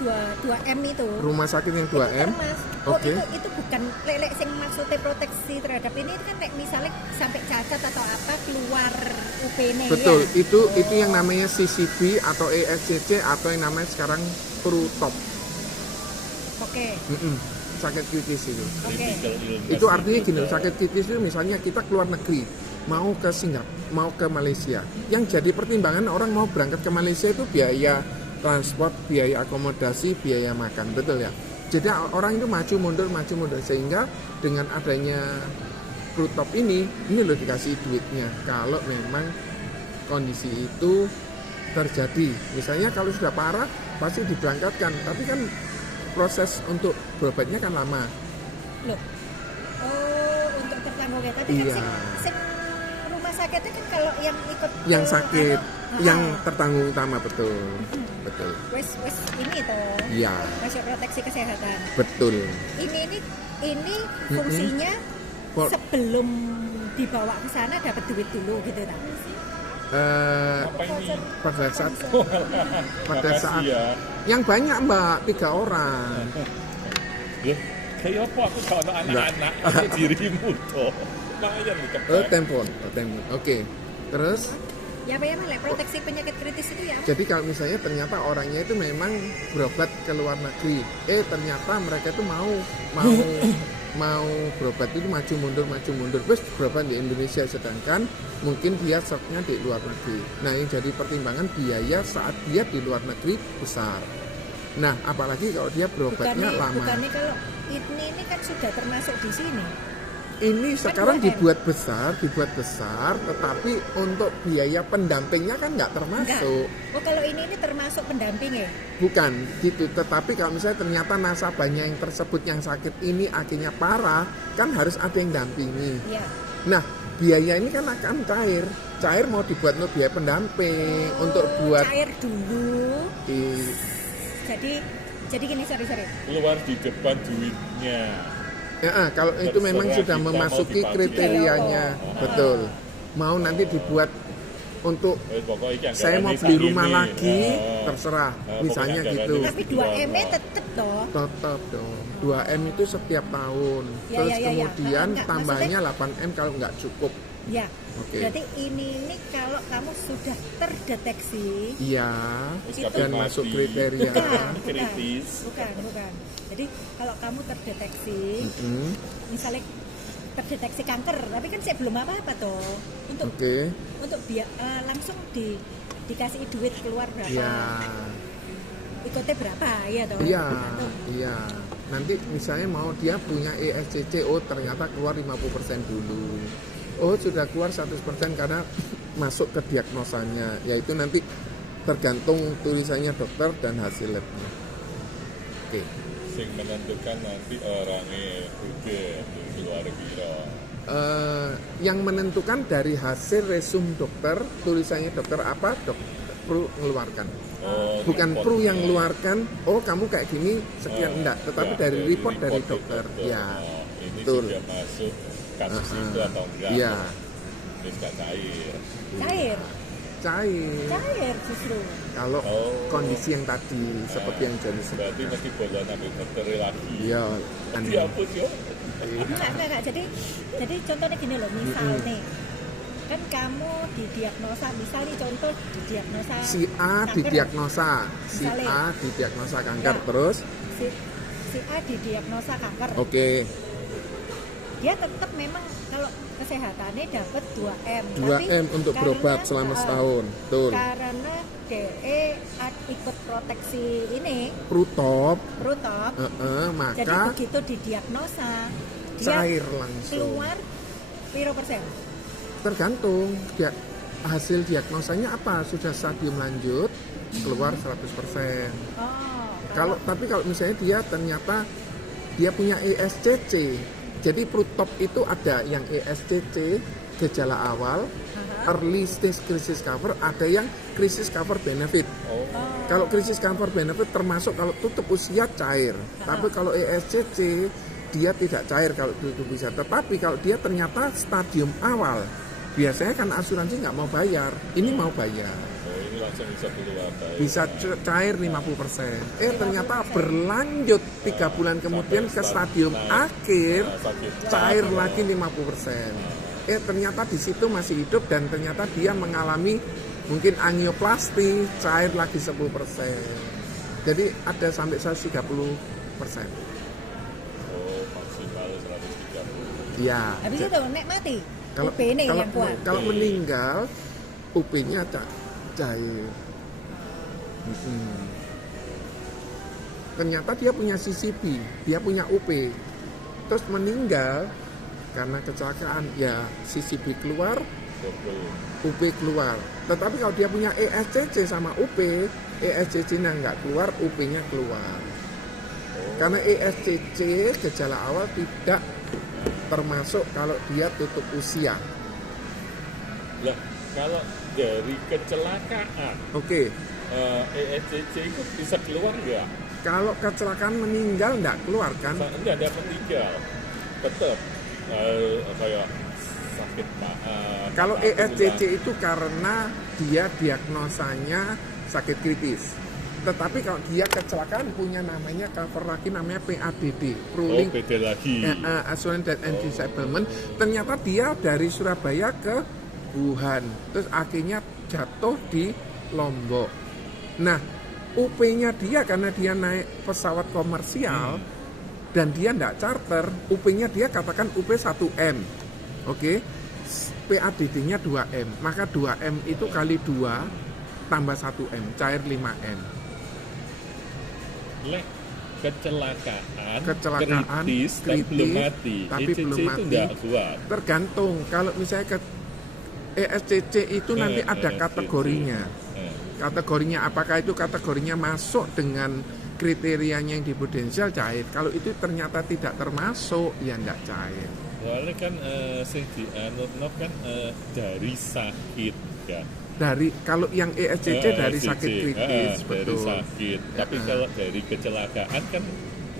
2M itu. Rumah sakit yang 2M. Oke. Itu bukan lelek sing maksudnya proteksi terhadap ini kan misalnya sampai cacat atau apa keluar UP-nya. Betul, ya? Itu yang namanya CCB atau ESCC atau yang namanya sekarang PRUTOP. Oke. Sakit kritis itu. Oke. Itu artinya gini, sakit kritis itu misalnya kita keluar negeri, mau ke Singapura, mau ke Malaysia. Yang jadi pertimbangan orang mau berangkat ke Malaysia itu biaya transport, biaya akomodasi, biaya makan, betul ya? Jadi orang itu maju mundur sehingga dengan adanya PRUTOP ini loh dikasih duitnya kalau memang kondisi itu terjadi. Misalnya kalau sudah parah pasti diberangkatkan, tapi kan proses untuk berobatnya kan lama. Loh. Oh, untuk tertanggung ya. Tapi iya. Kan rumah sakitnya kan kalau yang ikut yang sakit, yang tertanggung utama, betul. Betul. Wes ini toh. Iya. Masuk proteksi kesehatan. Betul. Ini fungsinya sebelum dibawa ke sana dapat duit dulu gitu kan. Pada saat yang banyak Mbak, 3 orang. Kayak apa aku kalau anak-anak dirimu toh. Lumayan nih. Tempon. Oke. Terus ya apa ya proteksi penyakit kritis itu ya. Jadi kalau misalnya ternyata orangnya itu memang berobat ke luar negeri, ternyata mereka itu mau berobat itu maju mundur terus berobat di Indonesia, sedangkan mungkin dia shopnya di luar negeri. Nah, yang jadi pertimbangan biaya saat dia di luar negeri besar. Nah, apalagi kalau dia berobatnya lama. Bukannya kalau ini kan sudah termasuk di sini. Ini sekarang dibuat besar, tetapi untuk biaya pendampingnya kan nggak termasuk. Enggak. Oh, kalau ini termasuk pendamping ya? Bukan gitu, tetapi kalau misalnya ternyata nasabahnya yang tersebut yang sakit ini akhirnya parah, kan harus ada yang dampingi. Iya. Nah, biaya ini kan akan cair mau dibuat untuk biaya pendamping, untuk buat cair dulu. Jadi gini, sorry. Keluar di depan duitnya. Ya, kalau itu memang sudah memasuki kriterianya, betul. Mau nanti dibuat untuk saya mau beli rumah lagi, terserah, misalnya gitu. Tapi 2M-nya tetap toh. Tetap dong. 2M itu setiap tahun. Terus kemudian tambahnya 8M kalau nggak cukup. Ya. Okay. Berarti ini kalau kamu sudah terdeteksi. Iya. Dan masuk kriteria kritis. Bukan. Jadi kalau kamu terdeteksi, misalnya terdeteksi kanker, tapi kan saya belum apa-apa toh. Untuk langsung dikasih duit keluar berapa? Iya. Ikutnya berapa ya toh? Iya. Nanti misalnya mau dia punya ESCC, ternyata keluar 50% dulu. Sudah keluar 100% karena masuk ke diagnosanya, yaitu nanti tergantung tulisannya dokter dan hasil labnya. Oke. Sing menentukan nanti orangnya keluar biro. Yang menentukan dari hasil resum dokter, tulisannya dokter apa, Pru mengeluarkan. Bukan Pru yang mengeluarkan, kamu kayak gini sekian, enggak, tetapi dari report dari dokter. Ya, ini betul. Sudah masuk kasus itu atau enggak? Iya. Ini sudah Cair justru. Kalau kondisi yang tadi seperti yang Joni sebut. Berarti mesti boleh ambil dokter lagi. Iya. Dihapus ya. Enggak. Jadi contohnya gini loh, misal nih. Kan kamu didiagnosa, misal nih contoh didiagnosa si A didiagnosa kanker, terus si A didiagnosa kanker. Oke. Dia tetap memang kalau kesehatannya dapat 2M. 2M untuk berobat selama setahun. Betul. Karena DE ikut proteksi ini PRUTOP. Maka jadi begitu didiagnosa cair langsung. Keluar piro persen? Tergantung hasil diagnosanya apa. Sudah stadium lanjut keluar 100%. Tapi kalau misalnya dia ternyata dia punya ESCC. Jadi PRUTOP itu ada yang ESCC, gejala awal, early stage crisis cover, ada yang crisis cover benefit. Kalau crisis cover benefit termasuk kalau tutup usia cair. Tapi kalau ESCC dia tidak cair kalau tutup usia. Tetapi kalau dia ternyata stadium awal, biasanya kan asuransi nggak mau bayar. Ini mau bayar. Ini langsung bisa keluar. Bisa cair 50%. Ternyata berlanjut 3 bulan kemudian ke stadium akhir, cair lagi 50%. Ternyata di situ masih hidup dan ternyata dia mengalami mungkin angioplasti, cair lagi 10%. Jadi ada sampai 130%. Oh, maksimal 130. Iya. Habis itu nek mati, Kalau UP ini yang kuat. kalau meninggal, UP-nya cair. Ternyata dia punya CCP, dia punya UP. Terus meninggal karena kecelakaan, ya CCP keluar, UP keluar. Tetapi kalau dia punya ESCC sama UP, ESCC-nya nggak keluar, UP-nya keluar. Karena ESCC gejala awal tidak termasuk kalau dia tutup usia. Lah, kalau dari kecelakaan, Oke. ESCC itu bisa keluar nggak? Kalau kecelakaan meninggal nggak keluar kan? Nggak ada meninggal, tetap kayak sakit Kalau ESCC itu karena dia diagnosanya sakit kritis. Tetapi kalau dia kecelakaan punya namanya cover lagi namanya PADD, Pruling beda lagi. Accident Death and Disablement. Ternyata dia dari Surabaya ke Wuhan, terus akhirnya jatuh di Lombok. Nah, UP-nya dia karena dia naik pesawat komersial dan dia tidak charter, UP-nya dia katakan UP 1M. Oke. PADD-nya 2M. Maka 2M itu kali 2 tambah 1M, cair 5M. Kecelakaan kritis, tapi belum mati. tapi ECC belum itu mati. nggak kuat. Tergantung. Kalau misalnya ESCC itu nanti ada kategorinya. Kategorinya apakah itu kategorinya masuk dengan kriterianya yang di prudensial cair. Kalau itu ternyata tidak termasuk, ya enggak cair. Soalnya kan sing dianutno kan dari sakit kan. Dari kalau yang ESCC dari ESCC, sakit kritis, dari betul. sakit. Tapi kalau dari kecelakaan kan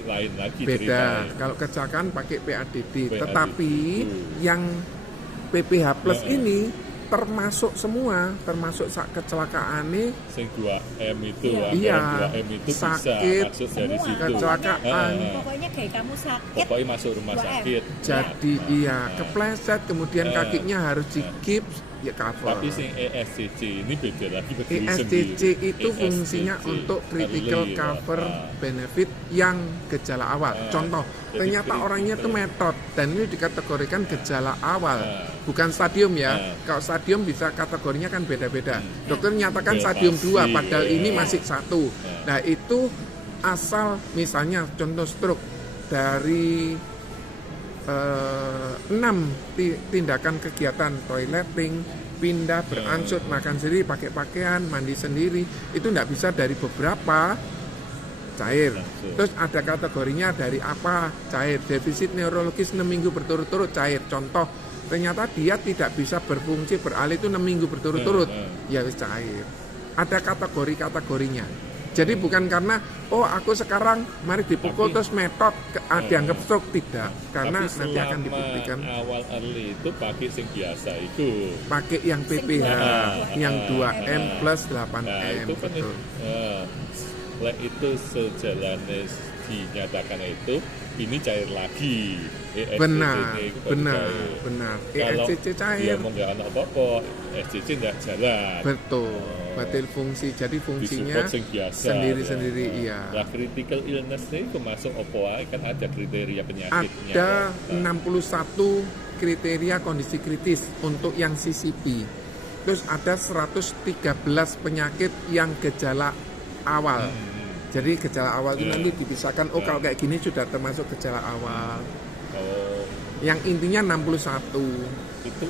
lain lagi Beda. ceritanya. Kalau kecelakaan pakai PADD. PADD. Tetapi yang PPH plus ini termasuk semua, termasuk kecelakaan ini. Sing 2M itu, Iya. anggaran 2M itu Sakit, bisa masuk dari semua. situ. Kecelakaan. Pokoknya kayak kamu sakit. Pokoknya masuk rumah 2M. sakit. Jadi iya, kepleset kemudian Nah. kakinya harus digips, ya cover. Tapi sing ESCC ini beda lagi berdiri ESCC sendiri. itu fungsinya ESCC, untuk critical early, cover benefit yang gejala awal. Contoh, jadi ternyata orangnya itu metode dan ini dikategorikan gejala awal, bukan stadium ya. Kalau stadium bisa kategorinya kan beda-beda. Dokter menyatakan stadium 2 padahal ini masih 1. Nah, itu asal misalnya contoh stroke dari 6 tindakan kegiatan toileting, pindah, beransur, makan sendiri, pakai pakaian, mandi sendiri, itu tidak bisa dari beberapa cair. Terus ada kategorinya dari apa cair, defisit neurologis 6 minggu berturut-turut cair. Contoh, ternyata dia tidak bisa berfungsi beralih itu 6 minggu berturut-turut, ya wis cair. Ada kategori-kategorinya. Jadi bukan karena aku sekarang mari dipukul terus metode dianggap stroke, tidak, karena tapi nanti akan dibuktikan awal early itu pakai sing biasa itu. pakai yang PPH yang 2M plus 8M. Nah, itu kan betul. itu sejalannya dinyatakan itu ini cair lagi. ESCC Benar, ini baru benar, cair. benar. Kalau ESCC dia cair. mau nggak ada apa-apa, ESCC nggak jalan. Betul, batil fungsi. Jadi fungsinya Disupport sing biasa, sendiri-sendiri, iya. Nah, critical illness itu masuk apa ae kan ada kriteria penyakitnya. Ada kan? 61 kriteria kondisi kritis untuk yang CCP. Terus ada 113 penyakit yang gejala awal. Jadi gejala awal itu nanti dipisahkan, kalau kayak gini sudah termasuk gejala awal. Oh, Yang intinya 61. itu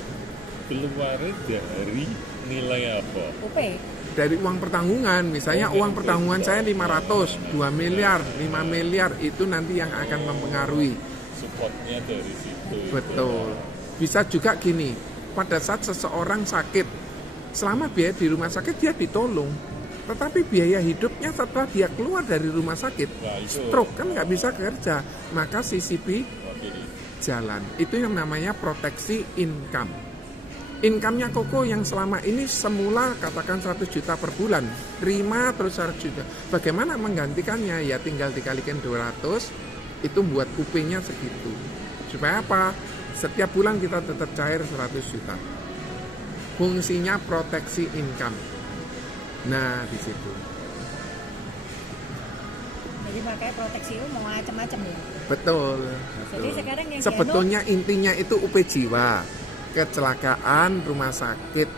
keluar dari nilai apa? UP. Dari uang pertanggungan, misalnya uang pertanggungan saya 500, 2 miliar, 5 miliar, itu nanti yang akan mempengaruhi. Supportnya dari situ. Betul. Bisa juga gini, pada saat seseorang sakit, selama biaya di rumah sakit dia ditolong, tetapi biaya hidupnya setelah dia keluar dari rumah sakit, Nah, itu stroke kan nggak bisa kerja, maka CCP wakili. jalan. Itu yang namanya proteksi income. income-nya Koko yang selama ini semula katakan 100 juta per bulan, terima terus 100 juta. Bagaimana menggantikannya? Ya tinggal dikalikan 200, itu buat UP-nya segitu. Supaya apa? Setiap bulan kita tetap cair 100 juta. Fungsinya proteksi income. Nah, di situ. Jadi makanya proteksi itu mau macam-macam ya. Betul. Jadi sekarang yang sebetulnya intinya itu UP jiwa. Kecelakaan rumah sakit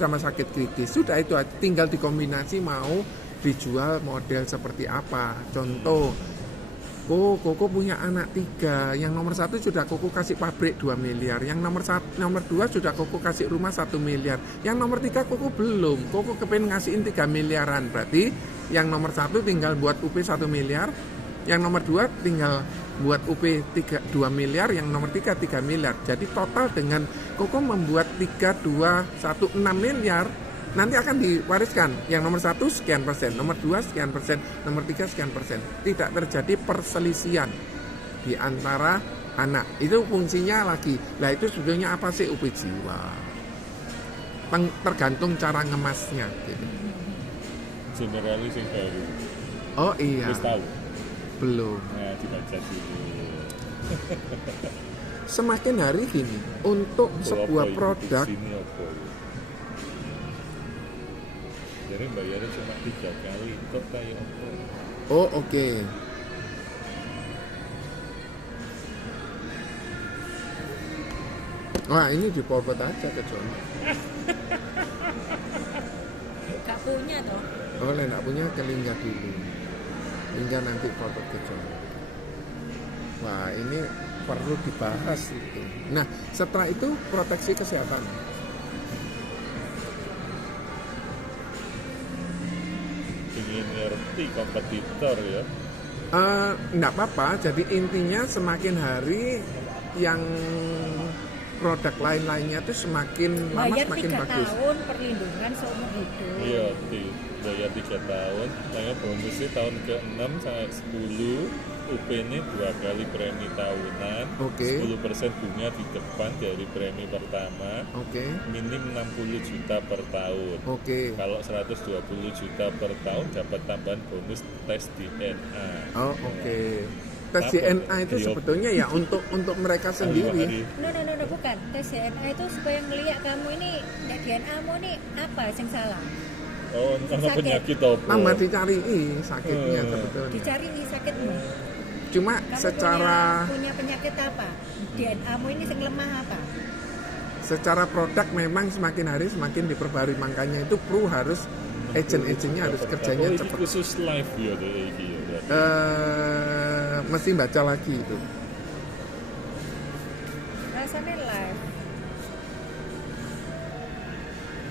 sama sakit gigi, sudah itu tinggal dikombinasi mau dijual model seperti apa. Contoh, Koko punya anak 3, yang nomor 1 sudah Koko kasih pabrik 2 miliar, yang nomor 2 sudah Koko kasih rumah 1 miliar, yang nomor 3 Koko belum, Koko kepengen ngasihin 3 miliaran, berarti yang nomor 1 tinggal buat UP 1 miliar, yang nomor 2 tinggal buat UP 2 miliar, yang nomor 3 3 miliar. Jadi total dengan Koko membuat 3, 2, 1, 6 miliar, nanti akan diwariskan. Yang nomor 1 sekian persen, nomor 2 sekian persen, nomor 3 sekian persen. Tidak terjadi perselisihan di antara anak. Itu fungsinya lagi. Nah itu sebetulnya apa sih UP jiwa? Tergantung cara ngemasnya gitu. Generalis yang baru. Oh iya. Wis tahu? Belum. Nah, dibaca dulu. Semakin hari gini, untuk sebuah produk Sini apa? Jadi bayarnya cuma 3 kali, kok kayak apa? oh oke. Wah ini di forward aja ke John. gak punya toh. Oh nggak punya ke Lingga dulu. Lingga nanti forward ke John. Wah ini perlu dibahas itu. Nah setelah itu proteksi kesehatan. Ingin ngerti kompetitor ya. Nggak apa-apa. Jadi intinya semakin hari yang produk lain-lainnya itu semakin lama Bayar semakin 3 bagus. tahun perlindungan seumur hidup. Iya, bayar 3 tahun, saya bonusnya tahun ke-6 sampai 10, UP ini 2 kali premi tahunan, Oke. 10% bunga di depan dari premi pertama, Oke. minim 60 juta per tahun. Oke. Kalau 120 juta per tahun dapat tambahan bonus tes DNA. Oh oke. Tes DNA itu sebetulnya ya untuk mereka sendiri. No, bukan. Tes DNA itu supaya ngelihat kamu ini DNA-mu nih apa yang salah. Oh, karena Sakit. penyakit apa? Tambah dicari sakitnya sebetulnya. Dicari sakitmu. Cuma Kamu secara punya penyakit apa? DNA-mu ini yang lemah apa? secara produk memang semakin hari semakin diperbarui, makanya itu perlu harus agent-agentnya harus kerjanya Oh, ini cepat. khusus live ya deh iki ya. Mesti baca lagi itu. Rasanya live.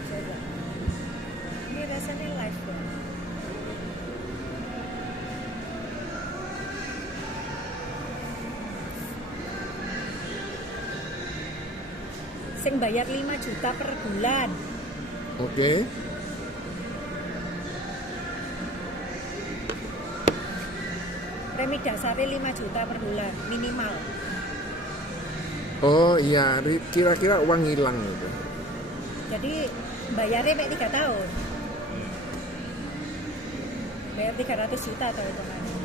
Coba. Ini rasanya live ya. Sing bayar 5 juta per bulan. Oke. Premi dasarnya 5 juta per bulan minimal. Oh iya, kira-kira uang hilang gitu. Jadi bayarnya kayak 3 tahun. Bayar 300 juta atau hitungannya.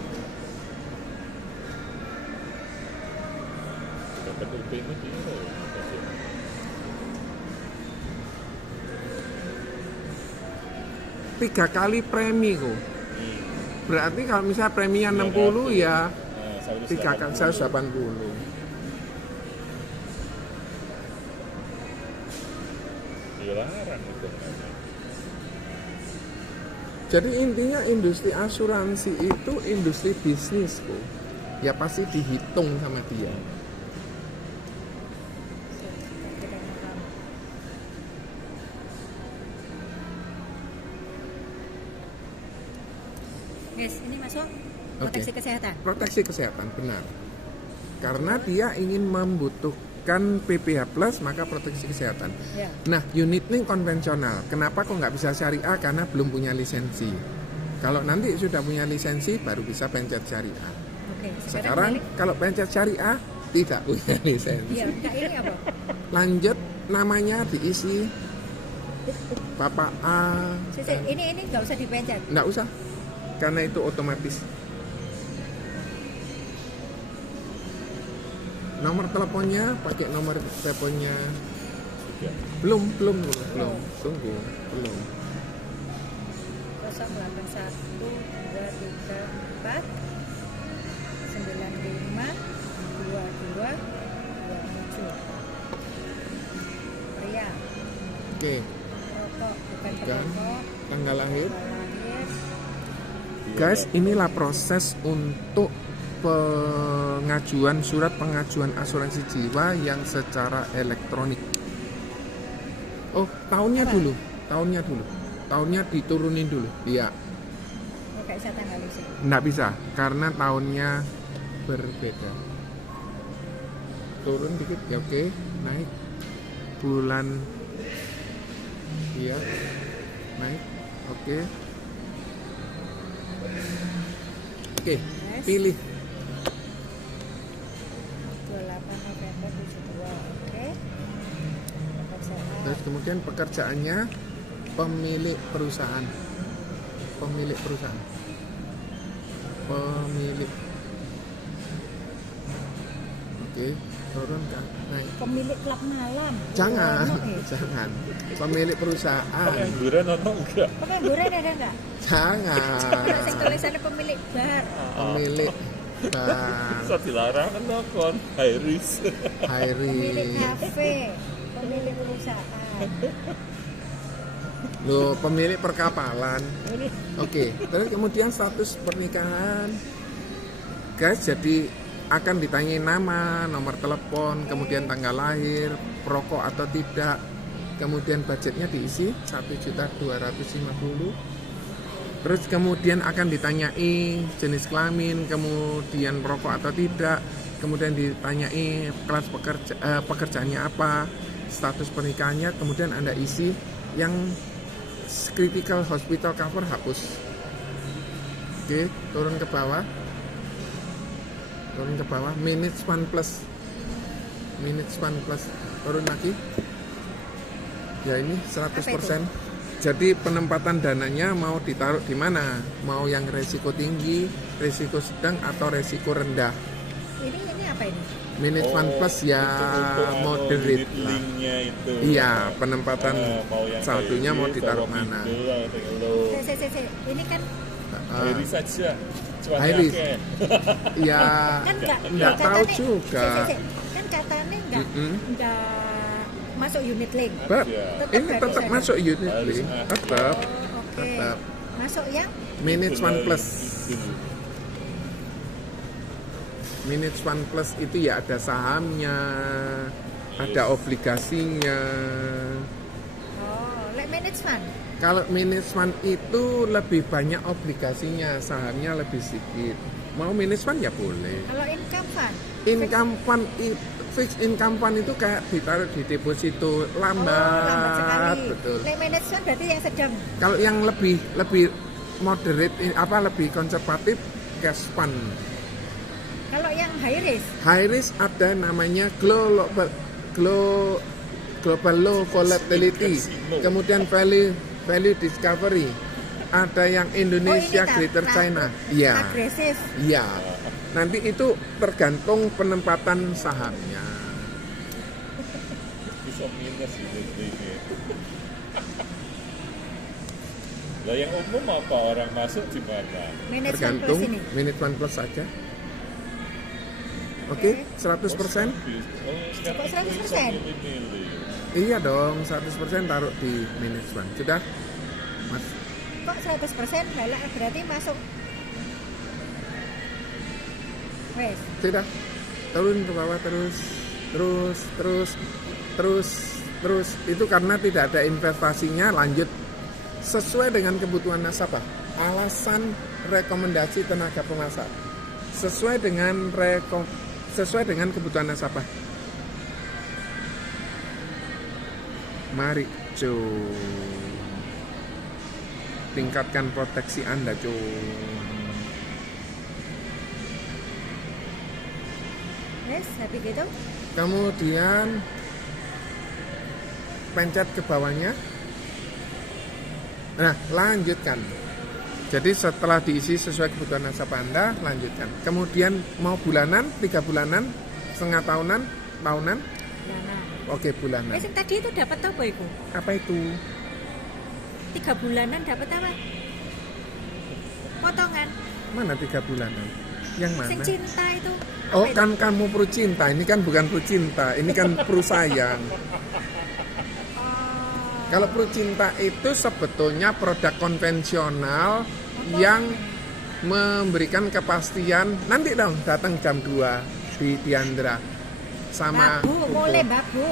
Dapat UP ini piro ya? 3 kali premi kok. Berarti kalau misalnya preminya 60 ya 3 kali 180. Ya larang itu namanya. Jadi intinya industri asuransi itu industri bisnis kok. Ya pasti dihitung sama dia. Yes, ini masuk proteksi kesehatan. Proteksi kesehatan, benar. Karena dia ingin membutuhkan PPH Plus, maka proteksi kesehatan. Ya. Nah, unit ini konvensional. Kenapa kok nggak bisa syariah? Karena belum punya lisensi. Kalau nanti sudah punya lisensi, baru bisa pencet syariah. Oke, Sekarang kalau pencet syariah, tidak punya lisensi. Iya, enggak ini apa? Lanjut, namanya diisi Bapak A. Ini nggak usah dipencet. Nggak usah, karena itu otomatis. Nomor teleponnya pakai nomor teleponnya. Belum. Tunggu, belum. 081 234 95 22 27. Pria. Oke, Rokok bukan Dan perokok. tanggal lahir. Lahir. Guys, inilah proses untuk pengajuan surat pengajuan asuransi jiwa yang secara elektronik. Oh, tahunnya Apa? dulu. Tahunnya diturunin dulu. Iya, Nggak bisa tanggal isi. nggak bisa karena tahunnya berbeda. Turun dikit ya, oke. Naik bulan. Iya, naik. Oke. Yes. Pilih. 28 November 72. Oke. Pekerjaan. Terus kemudian pekerjaannya pemilik perusahaan. Pemilik. Oke, turun kan? Naik. Pemilik klub malam. Jangan. Jangan. Pemilik perusahaan. Pengangguran atau enggak? Pengangguran ada nggak? Jangan. Kalau sing tulisannya pemilik bar. Pemilik bar. Bisa dilarang kan kon high risk. Pemilik Hairi. kafe. Pemilik perusahaan. Loh, pemilik perkapalan. Oke, terus kemudian status pernikahan. Guys, jadi akan ditanyai nama, nomor telepon, kemudian tanggal lahir, perokok atau tidak. Kemudian budgetnya diisi 1.250.000. Terus kemudian akan ditanyai jenis kelamin, kemudian perokok atau tidak. Kemudian ditanyai kelas pekerjaannya apa, status pernikahannya, kemudian Anda isi yang critical hospital cover hapus. Oke, turun ke bawah. Minutes 1 plus. Turun lagi. Ya ini 100%. Jadi penempatan dananya mau ditaruh di mana? Mau yang resiko tinggi, resiko sedang atau resiko rendah. Ini apa ini? Minutes 1 plus ya moderate lah. Linknya itu. Iya, penempatan mau yang saldonya kayak mau gitu, ditaruh kalau mana? middle atau yang low. Ini kan High risk saja. Cuan High risk. akeh. Ya, kan nggak tahu katanya- juga. Kan katanya nggak Mm-mm. masuk unit link. But, Ya. ini tetap masuk unit Harus link, masuk. tetap. Oke. Tetap. Masuk yang Minutes 1 plus. Itu. Minutes 1 plus itu ya ada sahamnya, ada obligasinya. like management. Kalau minutes 1 itu lebih banyak obligasinya, sahamnya lebih sedikit. Mau minutes 1 ya boleh. Kalau income fund. Income fund fixed income fund itu kayak ditaruh di deposito Lambat sekali. betul. Like management berarti yang sedang. Kalau yang lebih moderate lebih konservatif cash fund. Kalau yang high risk. High risk ada namanya global low volatility, kemudian value discovery. Ada yang Indonesia, ini Greater China. Iya. Agresif. Iya. Nanti itu tergantung penempatan sahamnya. Bisa minus gitu ini. Lah yang umum apa orang masuk di mana? Management Tergantung plus ini. minute 1 plus saja. Oke, 100%? Sekarang Kok 100%? milih-milih. Iya dong, 100% taruh di minute 1. Sudah? Mas. Kok 100% berarti masuk. Wes. Sudah. Turun ke bawah terus. Itu karena tidak ada investasinya, lanjut sesuai dengan kebutuhan nasabah. Alasan rekomendasi tenaga pemasak sesuai dengan kebutuhan nasabah. Mari tingkatkan proteksi Anda, Yes, habis gitu. Kemudian pencet ke bawahnya. Nah, lanjutkan. Jadi setelah diisi sesuai kebutuhan nasabah Anda, lanjutkan. Kemudian mau bulanan, 3 bulanan, setengah tahunan, tahunan? Bulanan. Oke, bulanan. Yang tadi itu dapat apa itu? Apa itu? 3 bulanan dapat apa? Potongan. Mana 3 bulanan? Yang mana? Sing cinta itu. Oh, Apa itu? kan kamu pro cinta. Ini kan bukan pro cinta. Ini kan pro sayang. Oh, Kalau pro cinta itu sebetulnya produk konvensional yang memberikan kepastian. Nanti dong datang jam 2 di Diandra sama babu, Kuku. boleh babu.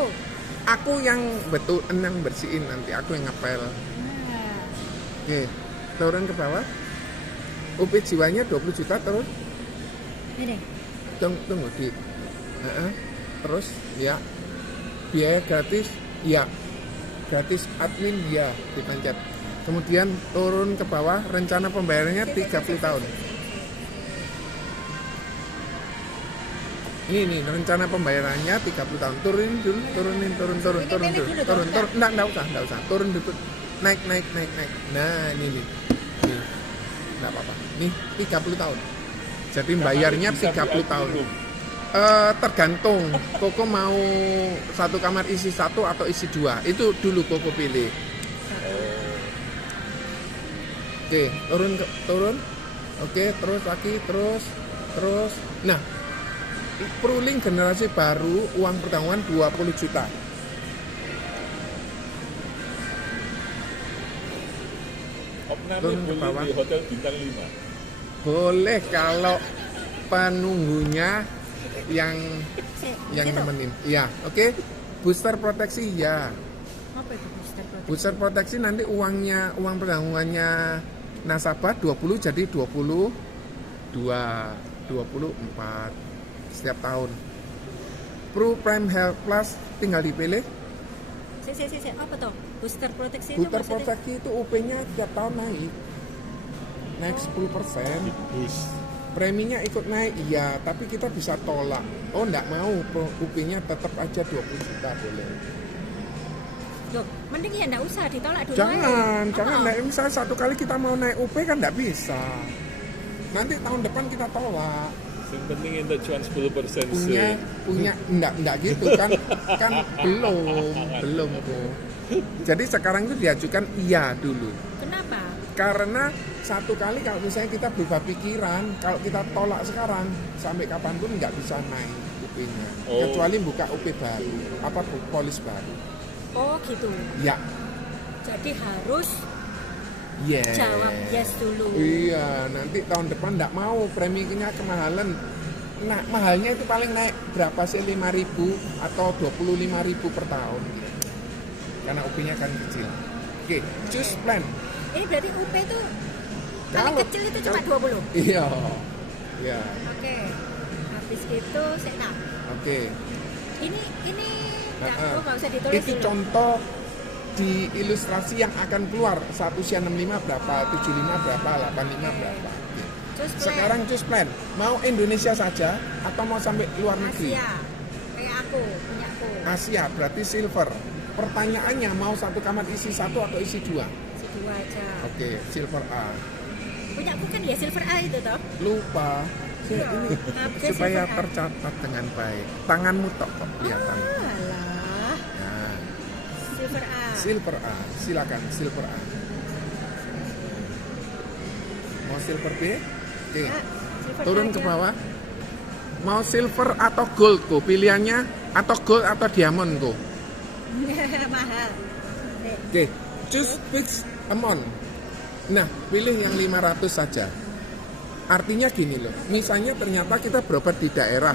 Aku yang betul yang bersihin, nanti aku yang ngepel. Nah, Oke, turun ke bawah. UP jiwanya 20 juta terus. ini. Tunggu di. Terus ya. Biaya gratis ya. Gratis admin ya, dipencet. Kemudian turun ke bawah, rencana pembayarannya 30 tahun. Ini rencana pembayarannya 30 tahun. Turun dulu, turun. Enggak usah. Turun dulu. Naik. Nah, ini nih. Nih. Enggak apa-apa. Nih, 30 tahun. Jadi bayarnya 30 tahun. Tergantung Koko mau satu kamar isi 1 atau isi 2. Itu dulu Koko pilih. Oke, turun. Oke, terus lagi, terus. Nah, Prulink generasi baru, uang pertanggungan 20 juta. Opname Turun ke bawah. boleh di hotel bintang 5. Boleh kalau penunggunya yang Gitu. nemenin. Iya, oke. Booster proteksi ya. Apa itu booster protection? Booster proteksi nanti uang pertanggungannya nasabah 20 jadi 22, 24 setiap tahun. Pro Prime Health Plus tinggal dipilih. Si, apa tuh? Booster proteksi itu Booster maksudnya? proteksi itu UP-nya tiap tahun naik. Naik 10%. Di bus. Preminya ikut naik, iya, tapi kita bisa tolak. Oh, enggak mau, UP-nya tetap aja 20 juta boleh. Loh, mending ya enggak usah ditolak dulu. Jangan Oh. naik. Misalnya satu kali kita mau naik UP kan enggak bisa. Nanti tahun depan kita tolak. Yang penting itu cuma 10% sih. Punya enggak gitu kan belum kok. Jadi sekarang itu diajukan iya dulu. Kenapa? Karena satu kali kalau misalnya kita berubah pikiran, kalau kita tolak sekarang sampai kapanpun nggak bisa naik UP-nya, kecuali buka UP baru, polis baru. Oh gitu. Ya, Jadi harus yes. jawab yes dulu. Iya, nanti tahun depan nggak mau preminya kemahalan. Nah, mahalnya itu paling naik berapa sih, 5.000 atau 25.000 per tahun. Karena UP-nya kan kecil. Oke, choose plan. Ini berarti UP itu paling Kalau- kecil itu cuma 20. Iya. Ya, Oke. Habis itu saya oke. Ini Nah, nggak usah ditulis itu dulu. contoh di ilustrasi yang akan keluar. Saat usia 65 berapa, 75 berapa, 85 berapa. Oke. Terus plan. Sekarang choose plan. Mau Indonesia saja atau mau sampai luar negeri? Asia. Kayak aku, punya aku. Asia berarti silver. Pertanyaannya mau satu kamar isi 1 atau isi 2? Si dua aja. Oke, silver A. Punya aku kan ya silver A itu toh. Lupa. Iya, Ini tapi supaya silver A. tercatat dengan baik. Tanganmu tok kok kelihatan. Alah, Ya. silver A. Silver A, silakan silver A. Mau silver B? Oke, Ah, silver turun A ke aja. bawah. Mau silver atau gold kok pilihannya, atau gold atau diamond kok. Mahal. Nih, Oke, choose fixed amount. Nah, pilih yang 500 saja. Artinya gini loh, misalnya ternyata kita berobat di daerah,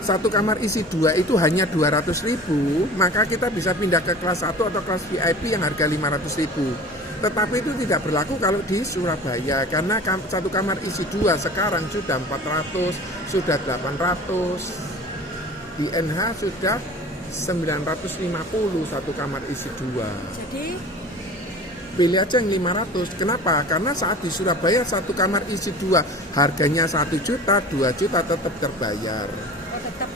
satu kamar isi 2 itu hanya 200.000, maka kita bisa pindah ke kelas 1 atau kelas VIP yang harga 500.000. Tetapi itu tidak berlaku kalau di Surabaya, karena satu kamar isi 2 sekarang sudah 400, sudah 800, di NH sudah 950 satu kamar isi 2. jadi Pilih aja yang 500. Kenapa? Karena saat di Surabaya satu kamar isi 2 harganya 1 juta, 2 juta tetap terbayar. tetap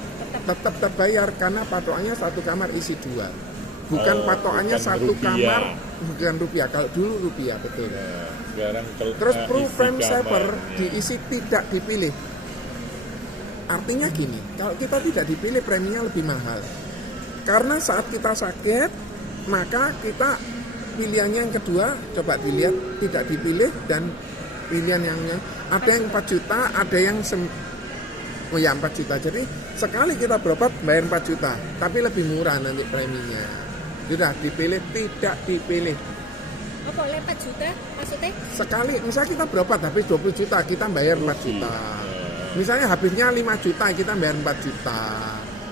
tetap terbayar karena patokannya satu kamar isi 2. Bukan patokannya bukan satu rupiah. kamar, bukan rupiah. Kalau dulu rupiah, betul. Nah, sekarang Terus pro isi frame saver kamarnya. diisi tidak dipilih. Artinya gini, kalau kita tidak dipilih preminya lebih mahal. Karena saat kita sakit, maka kita pilihannya yang kedua, coba dilihat tidak dipilih dan pilihan yang ada yang 4 juta, ada yang 4 juta. Jadi sekali kita berobat bayar 4 juta, tapi lebih murah nanti preminya. Sudah dipilih, tidak dipilih. Oh, kok 4 juta maksudnya? Sekali, misalnya kita berobat habis 20 juta, kita bayar 4 juta. Misalnya habisnya 5 juta, kita bayar 4 juta.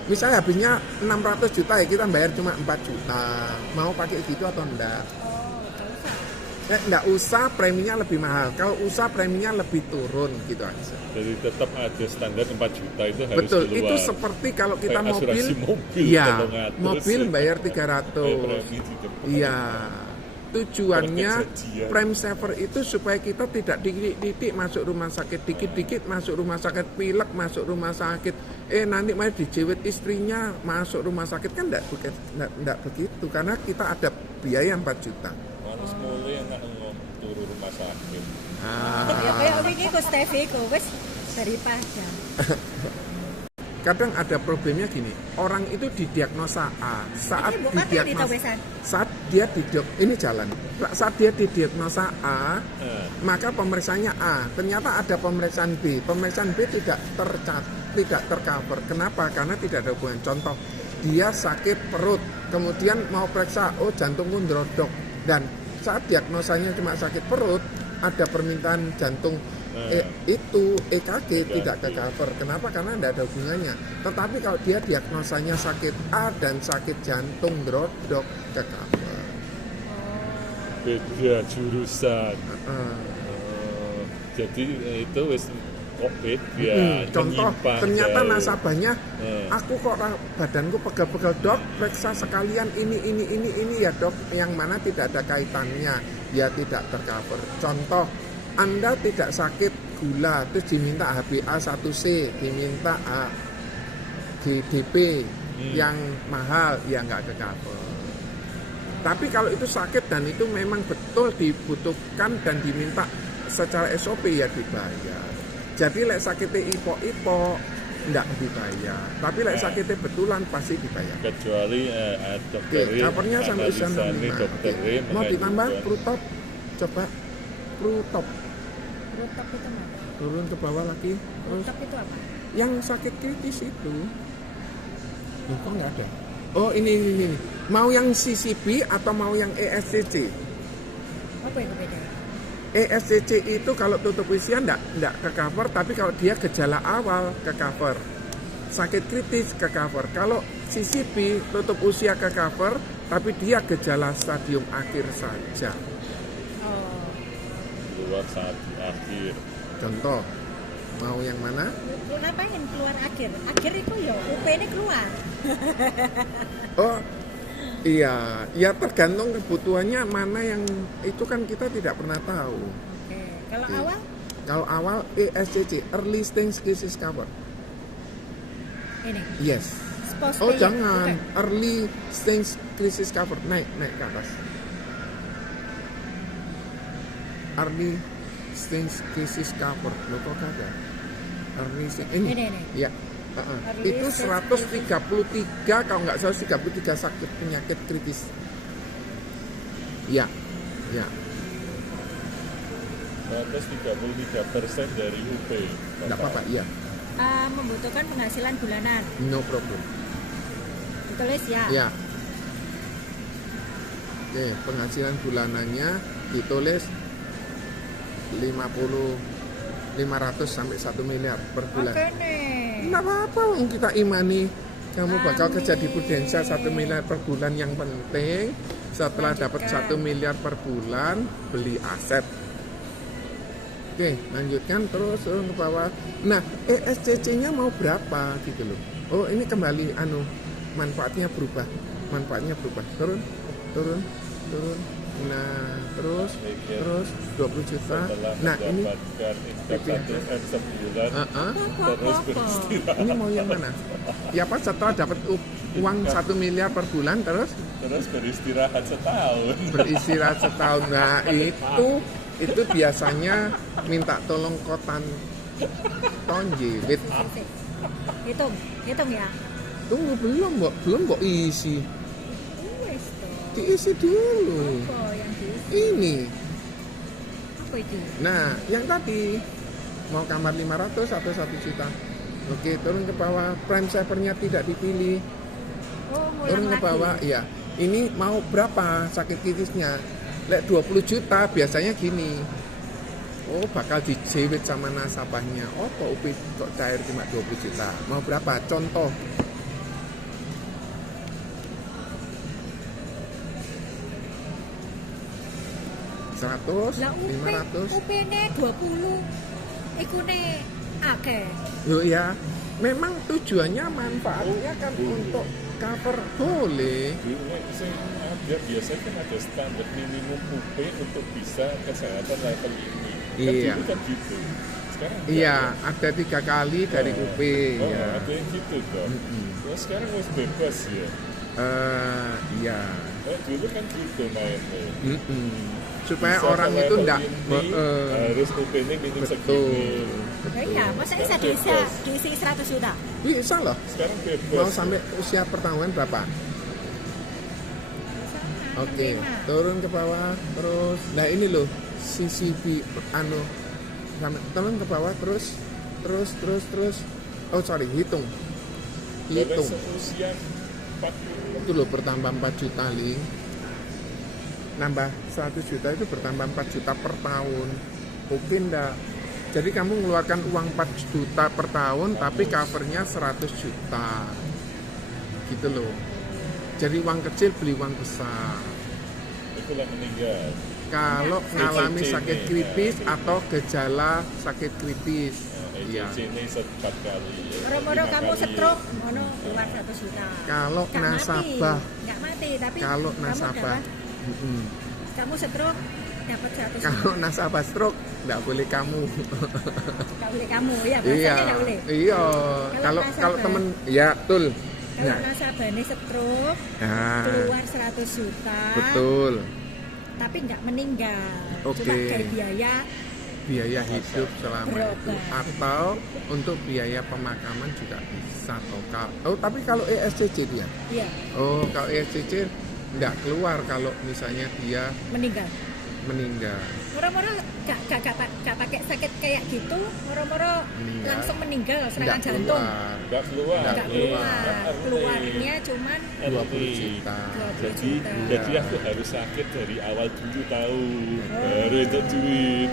Misalnya habisnya 600 juta, ya kita bayar cuma 4 juta. Mau pakai gitu atau enggak? Oh, kalau usah. Enggak usah preminya lebih mahal. Kalau usah preminya lebih turun gitu aja. Jadi tetap ada standar 4 juta itu harus Betul, keluar. itu seperti kalau kita Kayak mobil, asuransi mobil, iya, kalau ngatur mobil sih. bayar Kayak 300. premi di depan. Iya. Tujuannya Kejadian. prime saver itu supaya kita tidak dikit-dikit masuk rumah sakit, dikit-dikit masuk rumah sakit, pilek masuk rumah sakit. Nanti malah dijewet istrinya masuk rumah sakit, kan enggak begitu karena kita ada biaya 4 juta. Manis mulai yang ngomong turun rumah sakit. Ya kayak wingi Gus Tevi wis daripada. Kadang ada problemnya gini, orang itu didiagnosa A, saat Ini bukan didiagnosa ditawesan. saat dia didiagnosa A, maka pemeriksaannya A. Ternyata ada pemeriksaan B. Pemeriksaan B tidak tercover. Kenapa? Karena tidak ada hubungan. Contoh, dia sakit perut, kemudian mau periksa, oh jantungku ndrodok, dan saat diagnosanya cuma sakit perut, ada permintaan jantung itu EKG tidak ke cover. Kenapa? Karena tidak ada hubungannya. Tetapi kalau dia diagnosanya sakit A dan sakit jantung ndrodok, ke cover. Beda jurusan. Jadi itu wis kok beda. Contoh, menyimpang ternyata jauh. nasabahnya, aku kok badanku pegel-pegel dok, periksa sekalian ini ya dok, yang mana tidak ada kaitannya, ya tidak tercover. Contoh, Anda tidak sakit gula, terus diminta HbA1c, diminta GDP yang mahal, ya nggak ke cover. Tapi kalau itu sakit dan itu memang betul dibutuhkan dan diminta secara SOP, ya dibayar. Jadi lek sakitnya ipo-ipo nggak dibayar, tapi lek sakitnya betulan pasti dibayar. Kecuali dokter covernya sampai usia 65. dokter Mau ditambah prutop, coba prutop. Rooftop itu apa? Turun ke bawah lagi, terus Rooftop itu apa? yang sakit kritis itu. Loh, kok nggak ada? Oh ini. Mau yang CCB atau mau yang ESCC? Apa yang beda? ESCC itu kalau tutup usia enggak ke cover, tapi kalau dia gejala awal ke cover. Sakit kritis ke cover. Kalau CCB tutup usia ke cover, tapi dia gejala stadium akhir saja. Oh, keluar saat di akhir. Contoh, mau yang mana? ngapain keluar akhir? Akhir itu ya UP ini keluar. Oh, iya, ya tergantung kebutuhannya mana yang itu kan kita tidak pernah tahu. Oke, kalau Oke. awal Kalau awal ESCC, Early Stage Crisis Cover. ini Yes. post Oh pay, jangan, bukan? Early Stage Crisis Cover, naik ke atas. Early Stage Crisis Cover, lo kok ada? Early Stage, Ini. Ya. Early Itu Stage 133 kalau nggak salah 33 sakit penyakit kritis. Ya. 133% dari UP. Nggak apa-apa, iya. Membutuhkan penghasilan bulanan. No problem. Ditulis ya. Ya. Oke, penghasilan bulanannya ditulis 500 sampai 1 miliar per bulan. Oke nih. Nggak apa-apa, wong kita imani kamu bakal Amin. kerja di Prudensia 1 miliar per bulan. Yang penting setelah dapat 1 miliar per bulan beli aset. Oke, lanjutkan terus turun ke bawah. Nah, ESCC-nya mau berapa gitu loh. Oh, ini kembali manfaatnya berubah. Turun. Nah, terus 20 juta. Setelah Nah, ini mendapatkan income 1 M sebulan, terus beristirahat. ini mau yang mana? Ya Pak, setelah dapat uang 1 miliar per bulan terus beristirahat setahun. beristirahat setahun. Nah, itu biasanya minta tolong kotan tonji. Hitung ya. Tunggu, belum mbok isi. Wes toh. Diisi dulu. Apa yang diisi? Ini. Apa itu? Nah, yang tadi mau kamar 500 atau 1 juta. Oke, turun ke bawah. Prime savernya tidak dipilih. Oh, Turun ke bawah. Iya. Ini mau berapa sakit kritisnya? Lek 20 juta biasanya gini. Oh, bakal dijewit sama nasabahnya. Oh, kok UP kok cair cuma 20 juta. Mau berapa? Contoh. Lah 500. UP-ne 20. Ikune akeh. Loh ya, memang tujuannya manfaatnya kan untuk cover boleh. Ada biasanya kan ada standar minimum UP untuk bisa kesehatan level ini. Iya. Kan dulu kan gitu. Sekarang Iya, ada 3 kali dari UP. Ya. Ada yang gitu kan. Nah, sekarang harus bebas ya. Iya. Dulu kan gitu mainnya. Supaya Bisa orang selevel itu enggak harus UP-nya minimum betul. Ya iya, masa bisa diisi 100 juta? Bisa loh. Sekarang bebas. Mau sampai usia pertahuan berapa? Oke, turun ke bawah terus. Nah ini loh CCB turun ke bawah terus. Oh sorry, hitung. Usia 40. Itu loh bertambah 4 juta li. Nambah 100 juta itu bertambah 4 juta per tahun. Oke enggak? Jadi kamu mengeluarkan uang 4 juta per tahun tapi covernya 100 juta. Gitu loh. Jadi uang kecil beli uang besar. Itulah meninggal. Kalau mengalami sakit kritis atau gejala sakit kritis. Iya. ini 4 kali. Moro-moro kamu stroke, ngono keluar 100 juta. Kalau Nggak nasabah, nggak mati, tapi kalau kamu nasabah, kamu stroke dapat 100 juta. kalau nasabah stroke nggak boleh kamu. Nggak boleh kamu, ya Iya, bahasanya nggak boleh. iya. Kalau nasabah. temen, ya betul. Kalau Nah, nasabahnya stroke, nah, keluar 100 juta, betul. tapi nggak meninggal. Oke. Cuma dari Biaya hidup selama itu berobat. atau untuk biaya pemakaman juga bisa total. Oh, tapi kalau ESCC dia? Iya, Oh, kalau ESCC nggak keluar kalau misalnya dia meninggal. meninggal. Moro-moro gak pakai sakit kayak gitu, moro-moro Meninggal. langsung meninggal serangan Nggak jantung. keluar. Nggak keluar. Nggak keluar. Kan Keluarnya cuman 20 juta. 20 Jadi juta. jadi aku harus sakit dari awal dulu tahu. Baru itu duit.